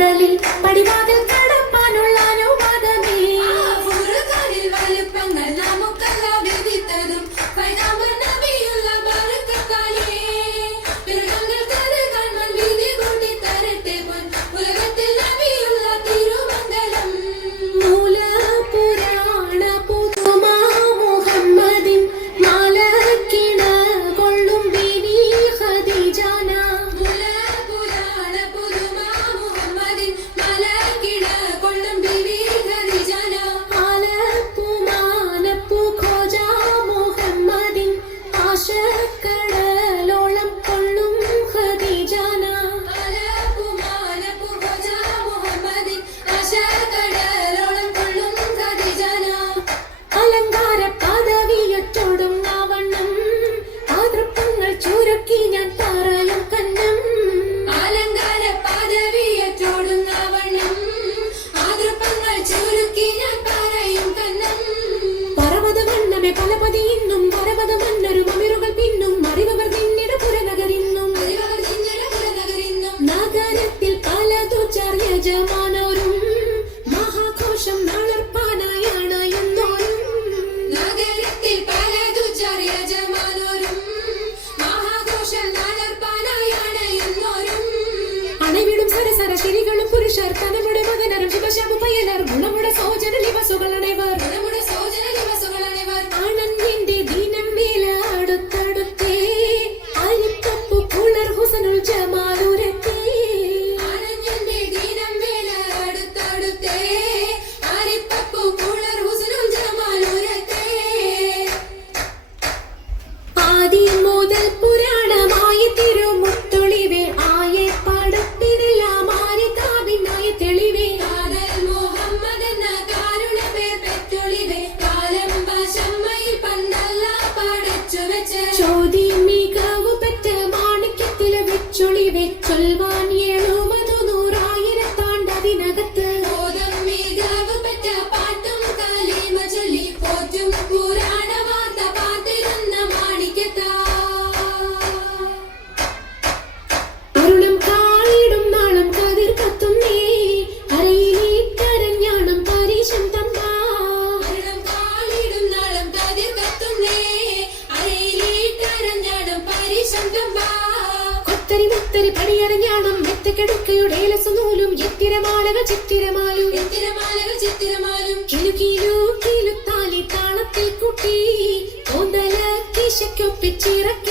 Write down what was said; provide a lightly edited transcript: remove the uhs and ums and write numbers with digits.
പന്തലിൽ പടിവാതിൽ കടപ്പാനുള്ള അനുവാദമേ വലുപ്പങ്ങൾ നമുക്കല്ല വിധിത്തതും നബിയുള്ള ബർക്കത്താലേ പിറകങ്ങൾ കഥകൾ വിധി കൂട്ടി തരട്ടെ പൊൻ ഉലകത്തിൽ നബിയുള്ള തിരുമംഗലം മൂല പുരാണ പുതുമാ മുഹമ്മദിൻ മാലക്കിണ കൊള്ളും ബിബി ഖദീജാന മൂല പുരാണ പുതുമാ മുഹമ്മദിൻ മാലക്കിണ കൊള്ളും ബിബി ഖദീജാന ആലപ്പുമാനപ്പു ഖോജ മുഹമ്മദിൻ ആശക്കടലോളം കൊള്ളും ഖദീജാന അലങ്കാര പദവിയറ്റോടും നാവണ്ണം ആതൃപ്പങ്ങൾ ചുരുക്കി ഞാൻ പറയും കന്നം അലങ്കാര പദവിയറ്റോടുന്ന വണ്ണം ആതൃപ്പങ്ങൾ ചുരുക്കി ഞാൻ പറയും കന്നം പർവ്വത മണ്ണമേ പലപതി ഇന്നും പർവ്വത മണ്ണൊരു മമിറുകൾ പിന്നും അറിവർ നിന്നിട പുരനഗരിന്നും നഗരത്തിൽ പലതു ചർയജമാനോരും മഹാഘോഷം നളർപ്പാനായാണ് എന്നോരും നഗരത്തിൽ പലതു ചെറിയ ജമാനോരും മഹാഘോഷം നടപ്പാനായാണ് എന്നോരും അണവിടും സരസര ശിരികളും പുരുഷർ തനമുടെ മകനരും ശിവശാപു പയ്യലർ ഗുണമുടെ സോജന ലിവസുകളണേവർ നമ്മുടെ സോജന ദിവസങ്ങളാണിവർ ആനന്ദിന്റെ ദിനം മേല അടുത്തടുത്തേ അരിപ്പപ്പു കുളർ ഹുസനുൽ ജമാലുരത്തേ ആനന്ദന്റെ ദിനം വേല അടുത്തടുത്തേ ആരിപ്പപ്പു കുളർ ഹുസനുൽ ജമാലുരത്തേ ആദ്യം മുതൽ പുരാണമായ തിരുമുത്തൊളിവേ ആയെ പടപ്പിനെല്ലാം ആരെ താപിനായ തെളിവേ കാതൽ മുഹമ്മദ് എന്ന കാരുണ പേർ പെറ്റൊളിവേ കാലം വശമ്മയിൽ പണ്ടല്ല പടച്ചു വെച്ച് ചോതി മികവു പെറ്റ മാണിക്യത്തിലെ വെച്ചൊളിവേ ചൊൽവാൻ 70 100,000 ബോധം മികവ് പെറ്റ പാട്ടും കലിമ ചൊല്ലി പോറ്റും പുരാണ വാർത്ത പാത്തിരുന്ന മാണിക്യത്താ അരുളം കാളിടും നാളം കതിർ കത്തുന്നേ അരയിലേറ്റരഞ്ഞാണം പരീശം തന്നാ മരണം കാലിടും നാളം കതിർ കത്തുന്നേ അരയിലേറ്റരഞ്ഞാടും പരിശം തുമ്പാ കൊത്തരി മുത്തരി പടിയരഞ്ഞാണം മെത്തക്കെടുക്കയുടെ നൂലും എത്തിരമാലകൾ ചിത്തിരമാലും ചിത്തിരമാലകൾ ചിത്തിരമാലും കിലു കിലു കിലുത്താലി താളത്തിൽ കുട്ടി ഓന്തല കിശയ്ക്കൊപ്പിച്ചിറക്കി